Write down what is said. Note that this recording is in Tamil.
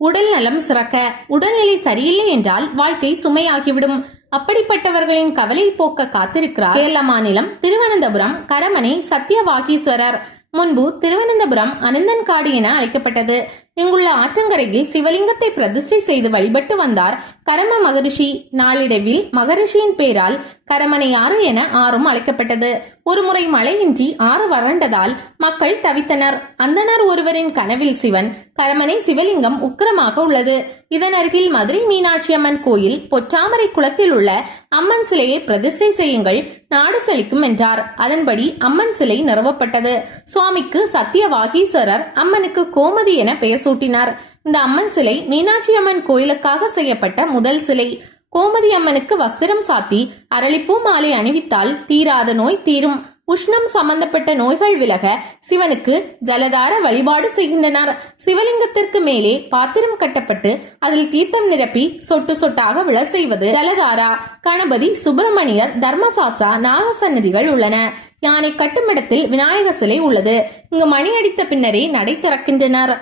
உடல் நலம் சிறக்க உடல்நிலை சரியில்லை என்றால் வாழ்க்கை சுமையாகிவிடும். அப்படிப்பட்டவர்களின் கவலை போக்க காத்திருக்கிறார் கேரள மாநிலம் திருவனந்தபுரம் கரமனை சத்தியவாகீஸ்வரர் முன்பு திருவனந்தபுரம் அனந்தன்காடு என அழைக்கப்பட்டது. இங்குள்ள ஆற்றங்கரையில் சிவலிங்கத்தை பிரதிஷ்டை செய்து வழிபட்டு வந்தார் கரம மகரிஷி. நாளிடவில் மகரிஷியின் பெயரால் கரமனை ஆறு என ஆறும் அழைக்கப்பட்டது. ஒருமுறை மழையின்றி ஆறு வறண்டதால் மக்கள் தவித்தனர். அந்தனர் ஒருவரின் கனவில் சிவன் கரமனை சிவலிங்கம் உக்கிரமாக உள்ளது. இதன் அருகில் மதுரை மீனாட்சி அம்மன் கோயில் பொற்றாமரை குளத்தில் உள்ள அம்மன் சிலையை பிரதிஷ்டை செய்யுங்கள் நாடு செழிக்கும் என்றார். அதன்படி அம்மன் சிலை நிறுவப்பட்டது. சுவாமிக்கு சத்தியவாகீஸ்வரர் அம்மனுக்கு கோமதி என பெயர் சூட்டினார். இந்த அம்மன் சிலை மீனாட்சி அம்மன் கோயிலுக்காக செய்யப்பட்ட முதல் சிலை. கோமதி அம்மனுக்கு வஸ்திரம் சாத்தி அரளிப்பூ மாலை அணிவித்தால் தீராத நோய் தீரும். உஷ்ணம் சம்பந்தப்பட்ட நோய்கள் விலக சிவனுக்கு ஜலதார வழிபாடு செய்கின்றனர். சிவலிங்கத்திற்கு மேலே பாத்திரம் கட்டப்பட்டு அதில் தீர்த்தம் நிரப்பி சொட்டு சொட்டாக விழ செய்வது ஜலதாரா. கணபதி சுப்பிரமணியர் தர்மசாசா நாகசன்னதிகள் உள்ளன. யானை கட்டுமிடத்தில் விநாயகர் சிலை உள்ளது. இங்கு மணி அடித்த பின்னரே நடை திறக்கின்றனர்.